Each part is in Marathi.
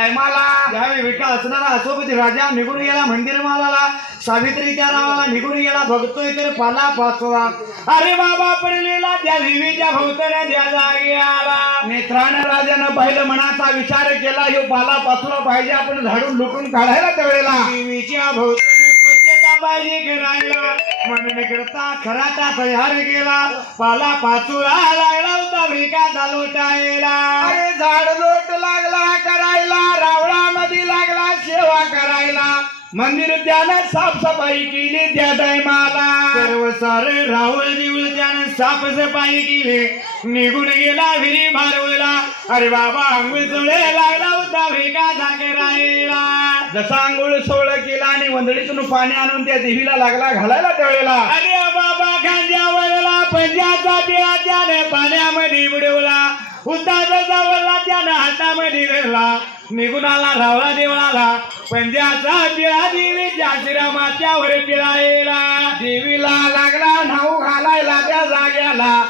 टायमाला ज्यावेळी विठ्ठल असणारा असोपती राजा निघून गेला मंदिर मालाला सावित्री त्या रावाला निघून गेला बघतोय तर पाला पाचवा. अरे बाबा पडलेला त्या देवीच्या भोवतऱ्या त्या जागी आला. नेत्रानं राजानं पाहिलं मनाचा विचार केला ह्यो पाला पाचवा पाहिजे आपण झाडून लुटून काढायला त्यावेळेला देवीच्या भोवतऱ्या स्वच्छता पाहिजे करायला म्हणून करता खराटा तयार केला. पाला पाचुळा लागला होता भिका लोटायला अरे झाड लोट लागला करायला रावळामध्ये लागला सेवा करायला. मंदिर त्यानं साफसफाई केली त्या टायमाला. सर्व सारे रावळ दिवळ त्यानं साफसफाई केली. निघून गेला विहिरी मारवला. अरे बाबा सोळे लागला होता भिका करायला जसा आंघोळ सोहळा केला आणि वंदळीतून पाणी आणून त्या देवीला लागला घालायला त्यावेळेला. अरे बाबा खांद्यावरला पंजाचा बिळा त्याने पाण्यामध्ये बुडवला. उद्दाचा जावरला त्यानं हातामध्ये धरला. निघून आला रावळा देवळाला. पंजाचा बिळा देवीच्या आश्रमाच्यावर पिळायला देवीला लागला नाऊ घालायला त्या जाग्याला.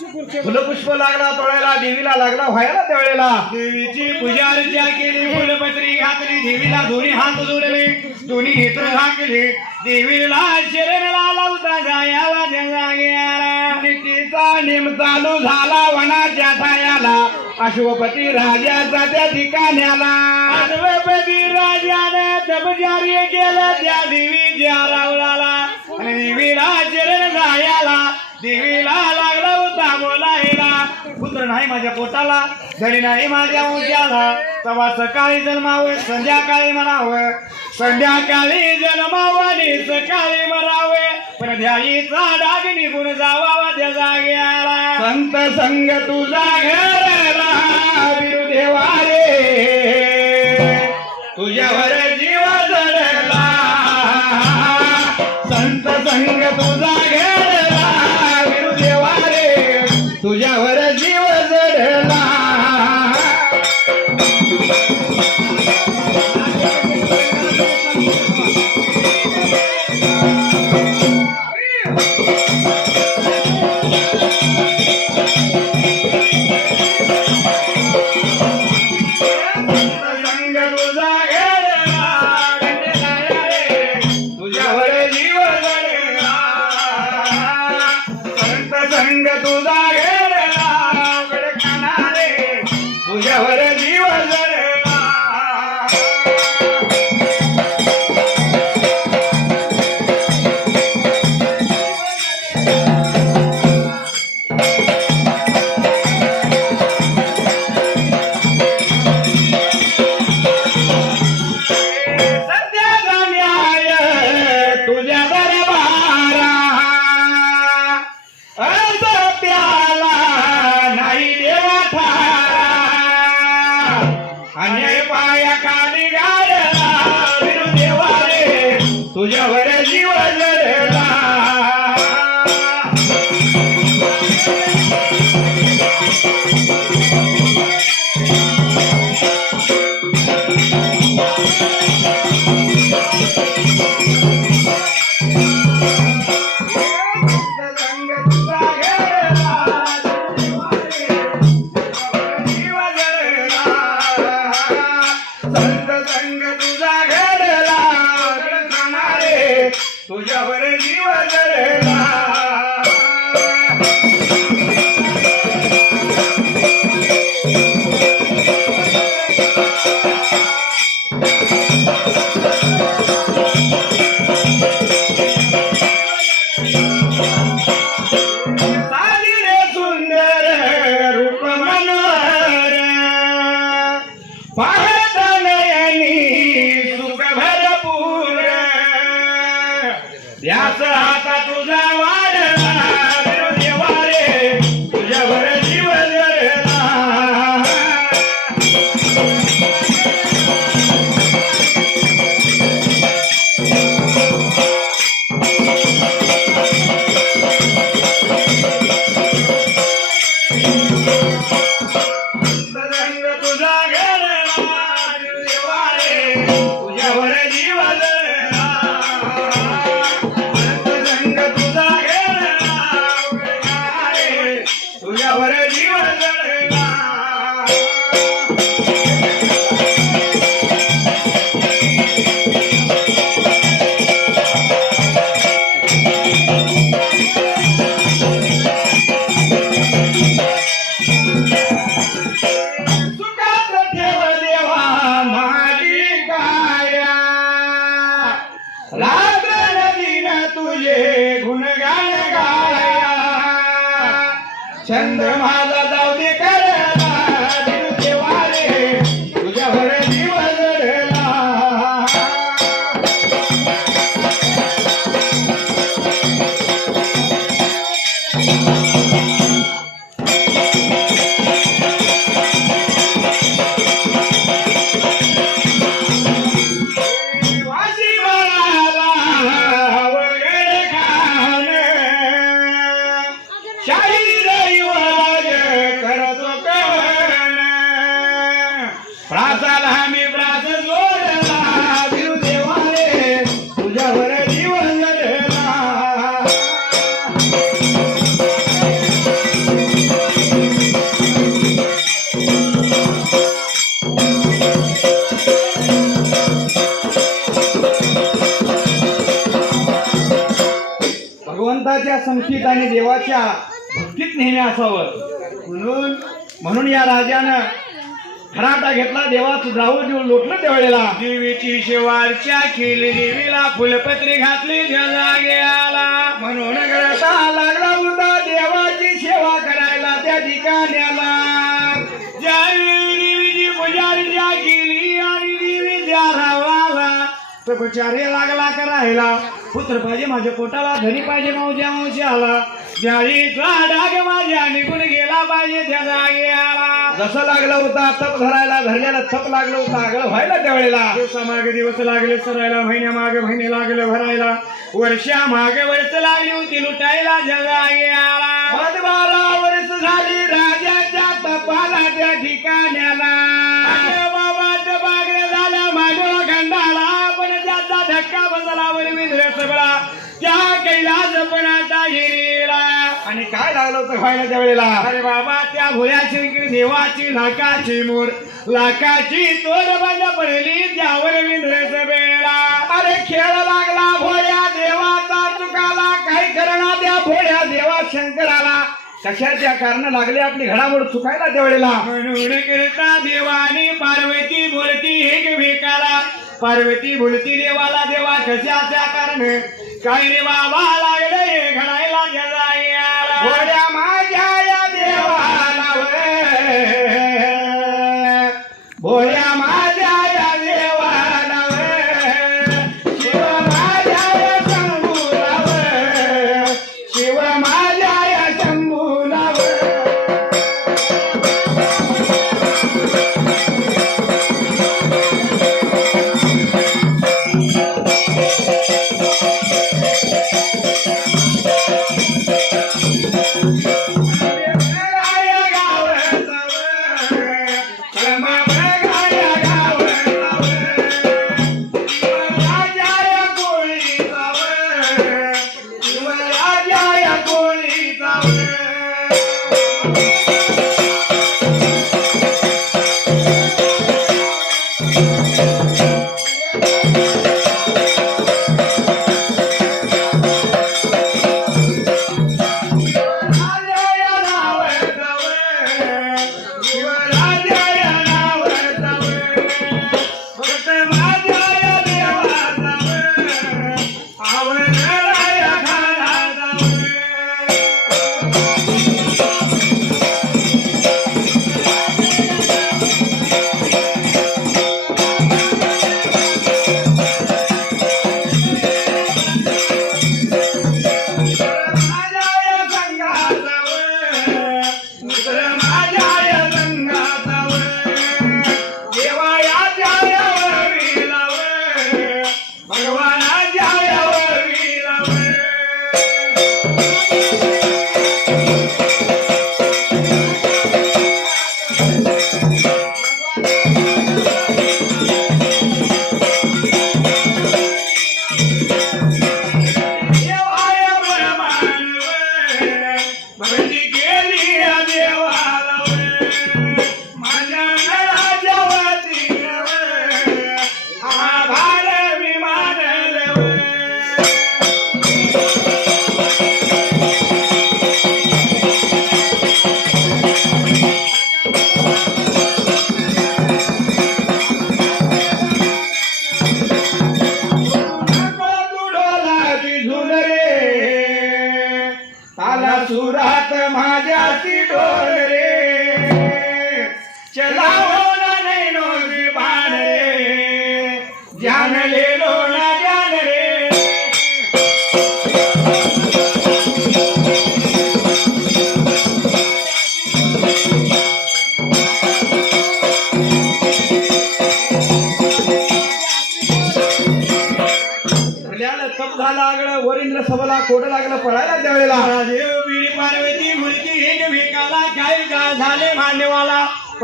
फुलं पुष्प लागला तोडायला देवीला लागला व्हायला त्यावेळेला देवीची पूजा अर्चा केली फुलपत्री घातली देवीला दोन्ही हात जोडले दोन्ही नेत्र घातले. देवीला शरण लावता जायाला त्या जाग्याला. नितीचा नेम चालू झाला वनाच्या ठायाला अश्वपती राजाचा त्या ठिकाण्याला. अश्वपती राजाने तपचार्य केलं त्या देवीच्या रावळाला. आणि देवीला शरण जायाला. देवीला लागला होता बोलायला. पुत्र नाही माझ्या पोटाला घरी नाही माझ्या उद्याला तवा सकाळी जन्मावं संध्याकाळी म्हणावं. संध्याकाळी जन्मावं आणि सकाळी मरावे पण ध्याईचा डाग निघून जावा त्या जाग्याला. संत संग तुझा घरला विरुदेवा रे असावं म्हणून म्हणून या राजानं खराटा घेतला देवाचं जाऊ देऊ लोटलं त्यावेळेला देवीची शेवारच्या केली देवीला फुलपत्री घातली त्या जागेला म्हणून गळता लागला. प्रचारे लागला करायला पुत्र पाहिजे माझ्या पोटाला धनी पाहिजे मावच्या मावश्याला ज्याळीचा डाग माझ्या निघून गेला पाहिजे त्या जागेला जसं लागलं होता तप धरायला धरल्याला तप लागलं होतं आगळ व्हायला त्यावेळेला. दिवसामागे दिवस लागले सरायला महिन्या मागे महिने लागले भरायला. वर्षा मागे वर्ष लागली होती लुटायला त्या जागेला बारा वर्ष झाली कैलासपणाचा हिरीला. आणि काय लागलं होतं व्हायला त्यावेळेला अरे बाबा त्या भोळ्याची देवाची लाखाची मोर. लाखाची तोड बंद पडली त्यावर विंध्र बेळा अरे खेळ लागला भोळ्या देवाचा चुकाला काय करणार त्या भोळ्या देवा शंकराला? कशाच्या कारण लागले आपली घडामोड चुकायला त्यावेळेला म्हणून करता देवानी पार्वती बोलती एकमेकाला पार्वती बोलती देवाला देवा कशाच्या कारण? काय रे बाबा लागले घडायला गेला माझ्या या देवाला वे.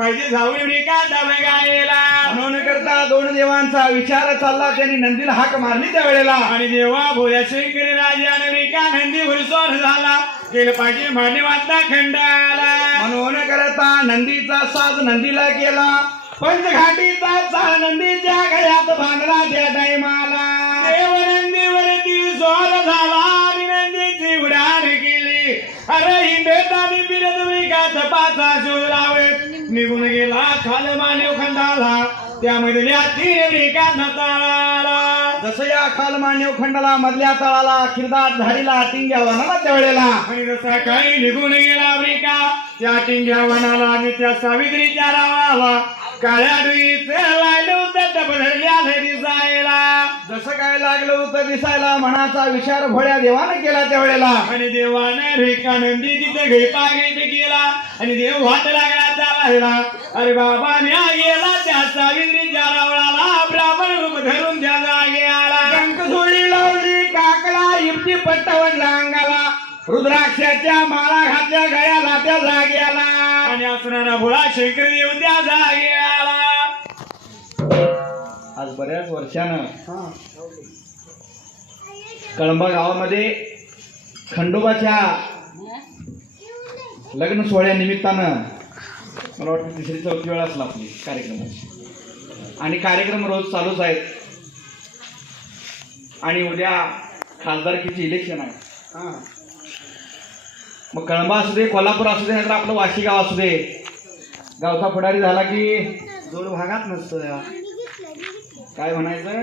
पाहिजे दम गायला. म्हणून करता दोन देवांचा विचार चालला त्यांनी नंदीला हाक मारली त्यावेळेला. आणि देवा भोल्या शंकरी राजा विका नंदी हुरसोर झाला. केलं पाहिजे मांडवाचा खंडाला. म्हणून करता नंदीचा साज नंदीला केला. पंचघाटीचा चा नंदीच्या गळ्यात बांधला त्या टाईमाला देव नंदीवरती जोर झाला आणि नंदीची उडाण केली. अरे हिंडतानी बिरद विकास पाचा शोध लावत निघून गेला खाल मानव खंडाला. त्यामधल्या जसं या खाल मानव खंडाला मधल्या तळाला किरदार झाडीला टिंग्या वनाला त्यावेळेला आणि जसा काही निघून गेला अफ्रिका त्या टिंग्या वनाला आणि त्या सावित्रीच्या रावाला. काळ्या डुईच होतं डबधरल्या दिसायला. जसं काय लागलं होतं दिसायला मनाचा विचार भोळ्या देवानं केला त्यावेळेला आणि देवानं रेखा नंदी तिथे घेता घेत गेला. आणि देव वाट लागला चालायला अरे बाबा न्या गेला त्या सावित्रीच्या रावळाला ब्राह्मण रूप धरून त्या जागे आला. कंक सोडी लावली काकला इप्ती पट्टावडला अंगाला रुद्राक्षाच्या माळा घातल्या गळ्याला त्या जाग्याला आणि असणारा भोळा शंकर देव त्या जाग्याला आज बऱ्याच वर्षानं कळंबा गावामध्ये खंडोबाच्या लग्न सोहळ्यानिमित्तानं मला वाटतं तिसरी चौथी वेळ असला आपली कार्यक्रम आणि कार्यक्रम रोज चालूच आहेत. आणि उद्या खासदारकीचे इलेक्शन आहे. मग कळंबा असू दे कोल्हापूर असू दे नाहीतर आपलं वाशी गाव असू दे. गावचा पुढारी झाला की जोड भागात नसतो काय म्हणायचं?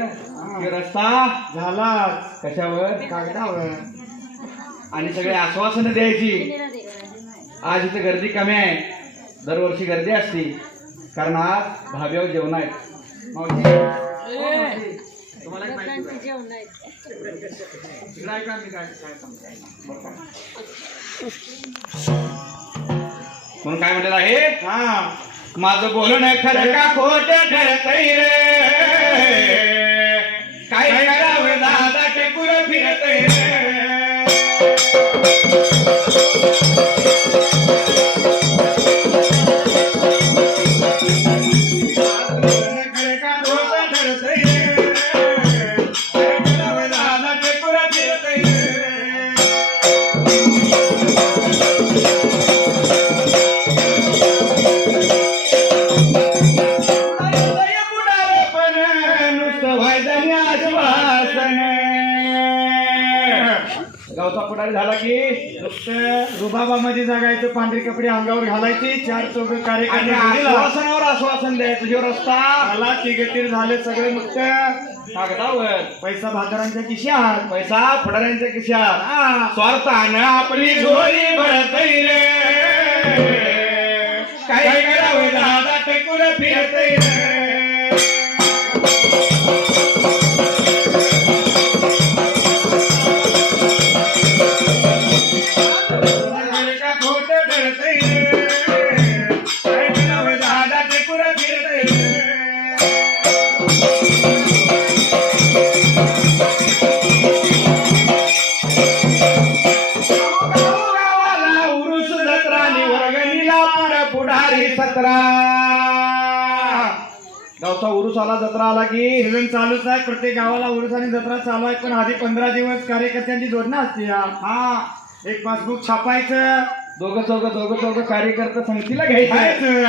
की रस्ता झाला कशावर? कागदावर. आणि सगळे आश्वासनं द्यायची. आज इथे गर्दी कमी आहे. दरवर्षी गर्दी असते. कारण आज धाब्यावर जेवण आहेत. मावशी, तुम्हाला एक माहिती आहे? इकडं ऐका मी काय काय सांगतो. बरं का? म्हणून काय म्हणलेलं आहे? हा. माझं बोलणं खरं का खोट ठरतय रे? काय पुढारी झाला की नुसतं रुबाबामध्ये जगायचं पांढरे कपडे अंगावर घालायचे चार चौक आणि कार्यक्रम आश्वासनावर आश्वासन द्यायचं जो रस्ता मला तिगतीर झाले सगळे मुक्त कागदावर. पैसा भाकरांच्या खिशात. पैसा फुडाऱ्यांच्या खिशात. हा. स्वार्थानं आपली झोळी भरत रे काय करावं? दादा टेकून फिरतय खोट उरुस आला जत्रा आला की सीझन चालूच आहे. प्रत्येक गावाला उरुस आणि जत्रा चालू आहे. पण आधी पंधरा दिवस कार्यकर्त्यांची जोडणं असते या. हा. एक पासबुक छापायचं. दोघं चौघ दोघं चौघ कार्यकर्ते संगतीला घ्यायचे.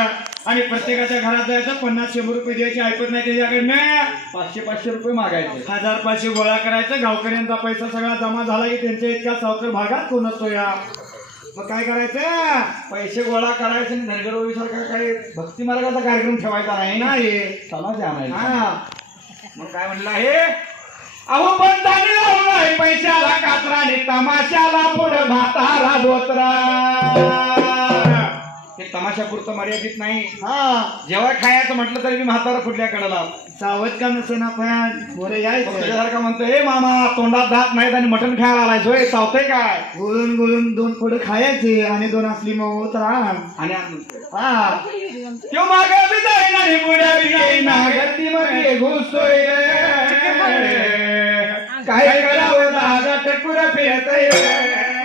आणि प्रत्येकाच्या घरात जायचं. पन्नास शंभर रुपये द्यायचे. ऐकत नाही त्याच्याकडनं. पाचशे पाचशे रुपये मागायचे. हजार पाचशे गोळा करायचं. गावकऱ्यांचा पैसा सगळा जमा झाला की त्यांच्या इतक्या सावकर भागात कोण असतो या? मग काय करायचं? पैसे गोळा करायचे आणि धनगर सारखा काही भक्ती मार्गाचा कार्यक्रम ठेवायचा नाही ना नाही समाज आणायचा. हा. मग काय म्हणलं आहे? अहो पण पैशाला कात्राने तमाशाला पुढं भाताला धोत्रा. हे तमाशापुरतं मर्यादित नाही. हा. जेव्हा खायचं म्हटलं तरी मी म्हातारा कुठल्या कडाला? सावध का नसे ना पण बोरे यायचं. तुझ्यासारखा म्हणतो हे मामा तोंडात दात नाहीत आणि मटण खायला आलाय होय चावतंय काय? गुळून गुळून दोन पुढे खायचे आणि दोन असली मग होत आणि. आनंद हा. त्यो मागं बी जाईना रे बुड्या बी जाईना गर्दीमध्ये घुसतोय रे. काय करावं दादा टकुर फिरतय काय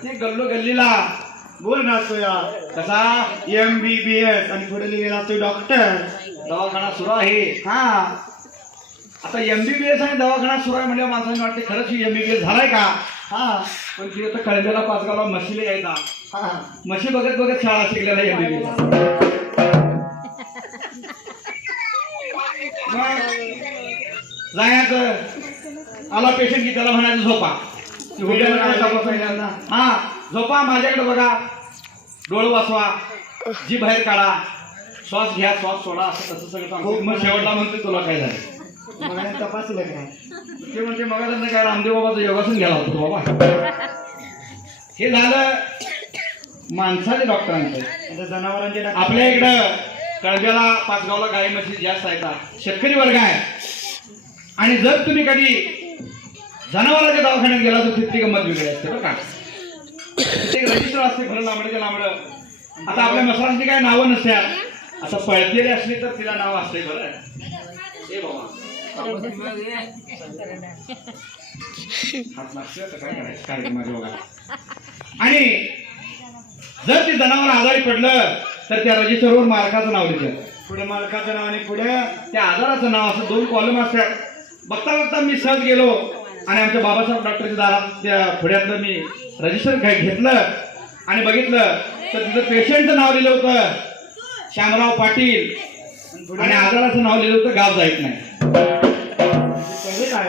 प्रत्येक गल्लो गल्लीला. बोल राहतो या. कसा? एम बी बी एस आणि पुढे लिहिला तो डॉक्टर दवाखाना सुरू आहे. हा. आता एमबीबीएस आणि दवाखाना सुरू आहे म्हणजे माणसाने वाटते खरंच ही एमबीबीएस झालाय का? हा. पण तिथे तर कळंब्याला पाचगावला म्हशीला यायचा. हा. म्हशी बघत बघत शाळा शिकलेला एमबीबीएस जायचं आला पेशंट की त्याला म्हणायचं झोपा. पहिल्यांदा? हा झोपा माझ्याकडे बघा. डोळ वाचवा. जी बाहेर काढा. श्वास घ्या श्वास सोडा असं तसं सगळं सांगतो. मग शेवटला म्हणते तुला काय झालं? मग तपासलं काय? ते म्हणजे मग त्यांना काय रामदेव बाबाचं योगासन घ्यायला होतो बाबा? हे झालं माणसाचे डॉक्टरांचं. आता जनावरांचे आपल्या इकडं कळब्याला पाचगावला गाई म्हशी जास्त आहेत शेतकरी वर्ग आहे. आणि जर तुम्ही कधी जनावरांच्या दवाखान्यात गेला तर तिथे गंमत वेगळी असते बरं का? तिथे एक रजिस्टर असते खरं लांबड ते लांबडं. आता आपल्या मसरांची काय नावं नसतात आता पळतेली असली तर तिला नाव असते बरं. ए बाबा. हात काय करायचं? कार्यक्रमाच्या बघा आणि जर ते जनावर आजारी पडलं तर त्या रजिस्टरवर मालकाचं नाव लिहिलं पुढे मालकाचं नाव आणि पुढे त्या आजाराचं नाव असं दोन कॉलम असतात. बघता बघता मी सहज गेलो. आणि आमच्या बाबासाहेब डॉक्टरच्या दारात त्या पुढ्यातलं मी रजिस्टर घेतलं आणि बघितलं. तर तिथं पेशंटचं नाव लिहिलं होतं. श्यामराव पाटील. आणि आजाराचं नाव लिहिलं होतं गाव जायत नाही. काय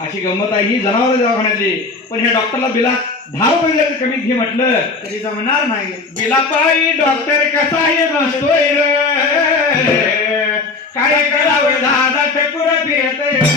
अशी गंमत आहे. ही जनावर दवाखान्यातली. पण ह्या डॉक्टरला बिला दहा रुपये कमी घे म्हटलं तरी जमणार नाही. बिला पाई डॉक्टर कसाही नसतोय काय करावं? दादा टकुर फिरत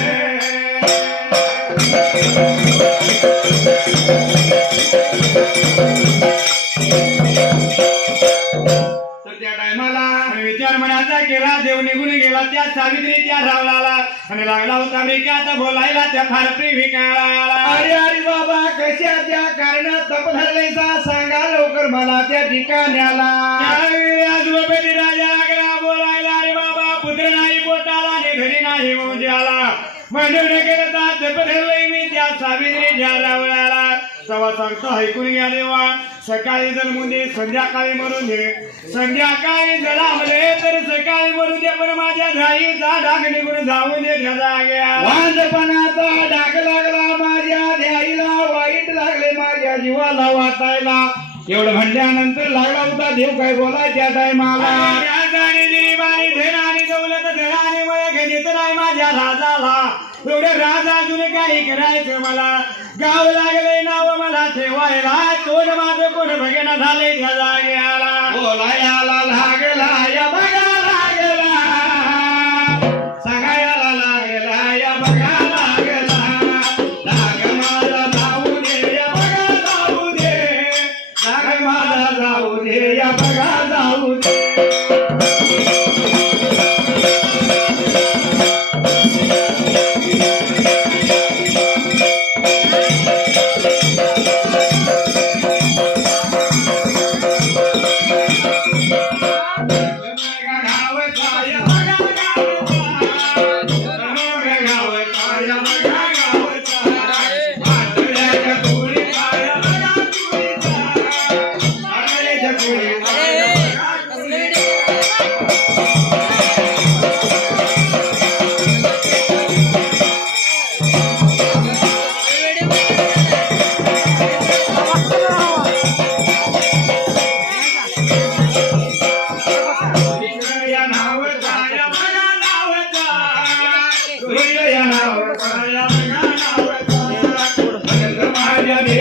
होता आता बोलायला त्या फारत्री विकाळाला अरे अरे बाबा कशाच्या कारणात तप धरलेचा सांगा लवकर मला त्या ठिकाण्याला. त्यावेळी राजा लागला बोलायला. अरे बाबा पुत्र नाही पोटाला आणि घरी नाही मोज्याला म्हणून करता धरलंय मी त्या सावित्रीच्या रावळाला. तेव्हा सांगतो ऐकून घ्या देवा सकाळी जर मुली संध्याकाळी मरून दे. संध्याकाळी जलामले तर सकाळी मरू दे. पण माझ्या घाईचा डाग निघून जाऊ दे जाग्या. डाग लागला माझ्या ध्याईला वाईट लागले माझ्या जीवाला वाटायला एवढं म्हणल्यानंतर लागला होता देव काय बोलायच्या टायमाला? धनाने दौलत धनाने नाही माझ्या राजाला. एवढं राज अजून काही करायचं मला? गाव लागले नाव मला ठेवायला. कोण माझं कोण भगना झाले त्या जाग्याला. बोलायला लागला Mira.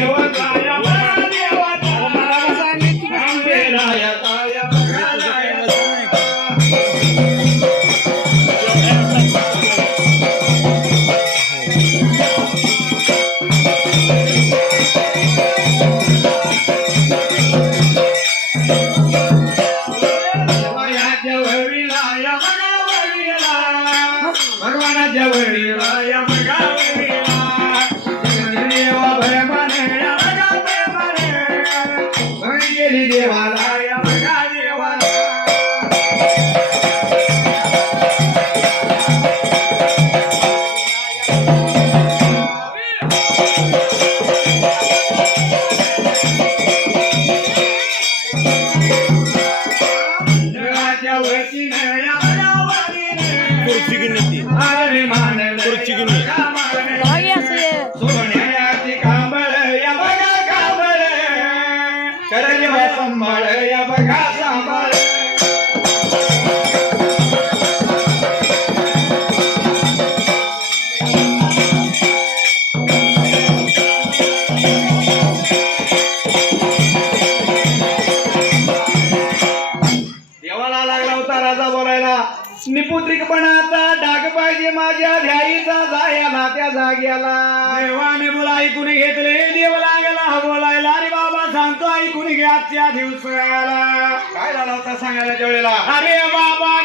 सांगतो आजच्या दिवसाला. काय झाला होता सांगायला जेवढेला अरे बाबा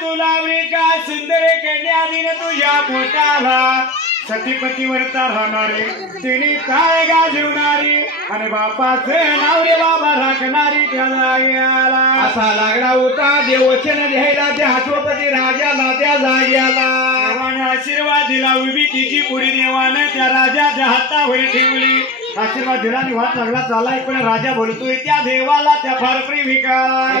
तुला का सुंदर कन्या दिन तुझ्या पोटाला सतीपती वरता राहणारे तिने काय गाजवणारी? आणि बापाच नावरे बाबा राखणारी त्या जाग्याला असा लागला होता देवचन घ्यायला त्या हातोपती राजाला त्या जाग्याला. आशीर्वाद दिला उभी तिची पुरी देवानं त्या राजाच्या हातावर ठेवली. आशीर्वाद दिला आणि वाट लागला चालाय पण राजा बोलतोय त्या देवाला त्या फार प्रेमिका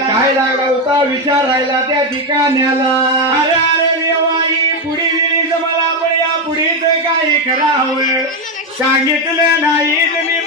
काय लागला होता? विचार राहिला त्या ठिकाण्याला. अरे अरे देवा ही पुढी दिली मला पण या पुढीच काही करावं. सांगितलं नाही मी